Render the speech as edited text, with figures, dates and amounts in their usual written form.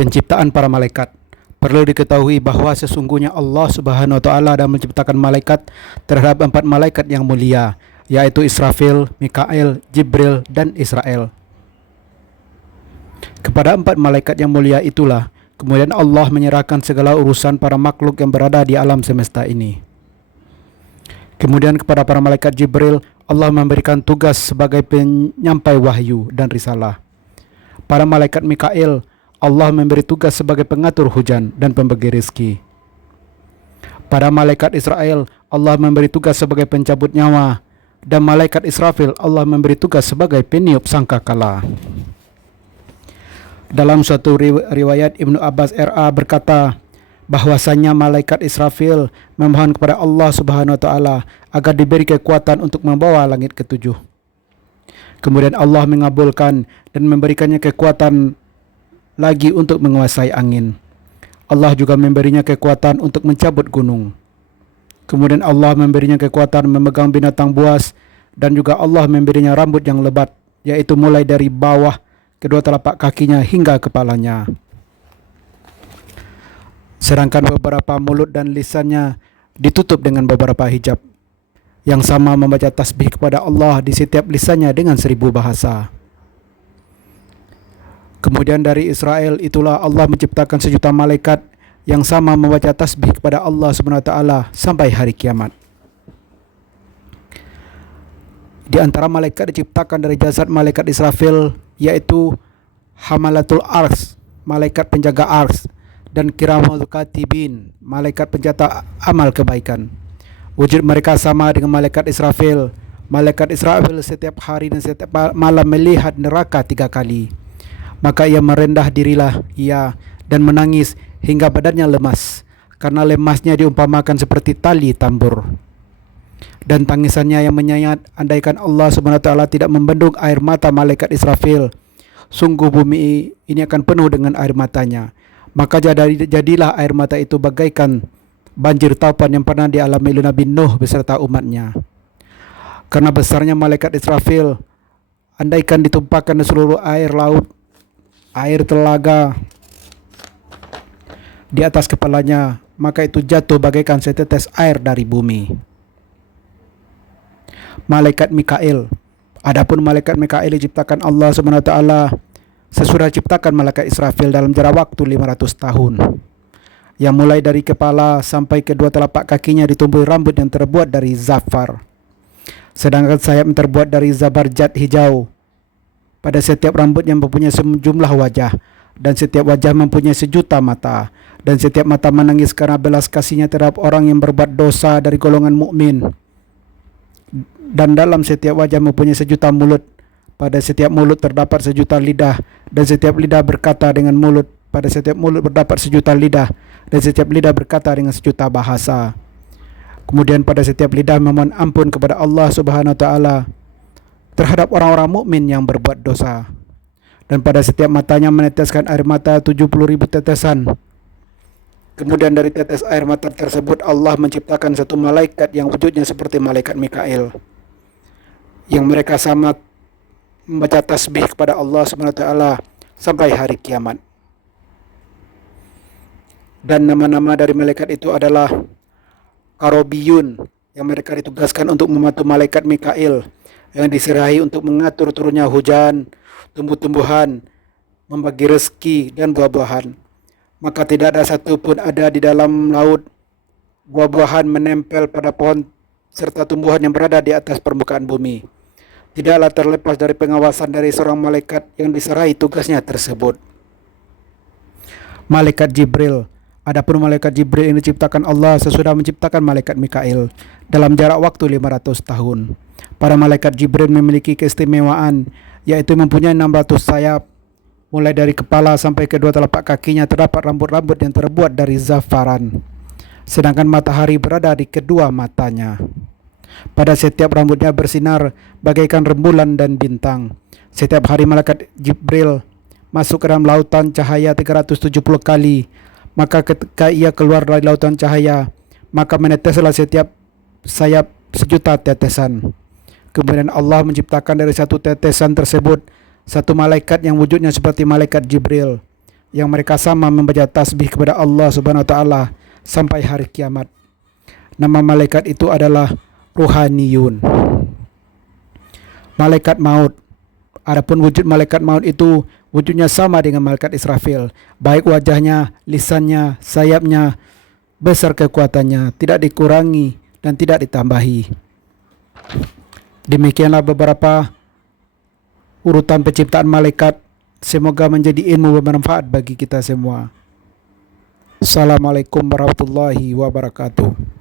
Penciptaan para malaikat. Perlu diketahui bahawa sesungguhnya Allah Subhanahu wa taala dah menciptakan malaikat terhadap 4 malaikat yang mulia, yaitu Israfil, Mikail, Jibril dan Israel. Kepada 4 malaikat yang mulia itulah kemudian Allah menyerahkan segala urusan para makhluk yang berada di alam semesta ini. Kemudian kepada para malaikat Jibril, Allah memberikan tugas sebagai penyampai wahyu dan risalah. Para malaikat Mikail, Allah memberi tugas sebagai pengatur hujan dan pemberi rezeki. Pada malaikat Israel, Allah memberi tugas sebagai pencabut nyawa, dan malaikat Israfil, Allah memberi tugas sebagai peniup sangkakala. Dalam suatu riwayat, Ibnu Abbas RA berkata bahwasanya malaikat Israfil memohon kepada Allah Subhanahu wa taala agar diberi kekuatan untuk membawa langit ketujuh. Kemudian Allah mengabulkan dan memberikannya kekuatan lagi untuk menguasai angin. Allah juga memberinya kekuatan untuk mencabut gunung. Kemudian Allah memberinya kekuatan memegang binatang buas, dan juga Allah memberinya rambut yang lebat, yaitu mulai dari bawah kedua telapak kakinya hingga kepalanya. Sedangkan beberapa mulut dan lisannya ditutup dengan beberapa hijab, yang sama membaca tasbih kepada Allah di setiap lisannya dengan 1000 bahasa. Kemudian dari Israel itulah Allah menciptakan 1 juta malaikat yang sama membaca tasbih kepada Allah SWT sampai hari kiamat. Di antara malaikat diciptakan dari jasad malaikat Israfil, yaitu Hamalatul Ars, malaikat penjaga Ars, dan Kiramul Katibin, malaikat pencatat amal kebaikan. Wujud mereka sama dengan malaikat Israfil. Malaikat Israfil setiap hari dan setiap malam melihat neraka 3 kali. Maka ia merendah dirilah ia dan menangis hingga badannya lemas, karena lemasnya diumpamakan seperti tali tambur. Dan tangisannya yang menyayat, andaikan Allah SWT tidak membendung air mata malaikat Israfil, sungguh bumi ini akan penuh dengan air matanya. Maka jadilah air mata itu bagaikan banjir taupan yang pernah dialami oleh Nabi Nuh beserta umatnya. Karena besarnya malaikat Israfil, andaikan ditumpahkan seluruh air laut, air telaga di atas kepalanya, maka itu jatuh bagaikan setetes air dari bumi. Malaikat Mikail. Adapun malaikat Mikail diciptakan Allah SWT sesudah ciptakan malaikat Israfil dalam jarak waktu 500 tahun. Yang mulai dari kepala sampai kedua telapak kakinya ditumbuhi rambut yang terbuat dari zafar. Sedangkan sayap yang terbuat dari zabarjat hijau. Pada setiap rambut yang mempunyai sejumlah wajah, dan setiap wajah mempunyai 1 juta mata, dan setiap mata menangis karena belas kasihnya terhadap orang yang berbuat dosa dari golongan mukmin. Dan dalam setiap wajah mempunyai 1 juta mulut, pada setiap mulut terdapat 1 juta lidah, dan setiap lidah berkata dengan mulut, pada setiap mulut terdapat 1 juta lidah, dan setiap lidah berkata dengan 1 juta bahasa. Kemudian pada setiap lidah memohon ampun kepada Allah Subhanahu wa taala terhadap orang-orang mukmin yang berbuat dosa. Dan pada setiap matanya meneteskan air mata 70.000 tetesan. Kemudian dari tetes air mata tersebut Allah menciptakan 1 malaikat yang wujudnya seperti malaikat Mikail, yang mereka sama membaca tasbih kepada Allah SWT sampai hari kiamat. Dan nama-nama dari malaikat itu adalah Karobiyun, yang mereka ditugaskan untuk membantu malaikat Mikail, yang diserahi untuk mengatur turunnya hujan, tumbuh-tumbuhan, membagi rezeki dan buah-buahan. Maka tidak ada satu pun ada di dalam laut buah-buahan menempel pada pohon serta tumbuhan yang berada di atas permukaan bumi. Tidaklah terlepas dari pengawasan dari seorang malaikat yang diserahi tugasnya tersebut. Malaikat Jibril. Adapun malaikat Jibril ini diciptakan Allah sesudah menciptakan malaikat Mikail dalam jarak waktu 500 tahun. Para malaikat Jibril memiliki keistimewaan, yaitu mempunyai 600 sayap. Mulai dari kepala sampai kedua telapak kakinya terdapat rambut-rambut yang terbuat dari zafaran. Sedangkan matahari berada di kedua matanya. Pada setiap rambutnya bersinar bagaikan rembulan dan bintang. Setiap hari malaikat Jibril masuk ke dalam lautan cahaya 370 kali. Maka ketika ia keluar dari lautan cahaya, maka meneteslah setiap sayap 1 juta tetesan. Kemudian Allah menciptakan dari 1 tetesan tersebut 1 malaikat yang wujudnya seperti malaikat Jibril. yang mereka sama membaca tasbih kepada Allah Subhanahu wa taala sampai hari kiamat. Nama malaikat itu adalah ruhaniyun. Malaikat maut. Adapun wujud malaikat maut itu wujudnya sama dengan malaikat Israfil, baik wajahnya, lisannya, sayapnya, besar kekuatannya, tidak dikurangi dan tidak ditambahi. Demikianlah beberapa urutan penciptaan malaikat. Semoga menjadi ilmu bermanfaat bagi kita semua. Assalamualaikum warahmatullahi wabarakatuh.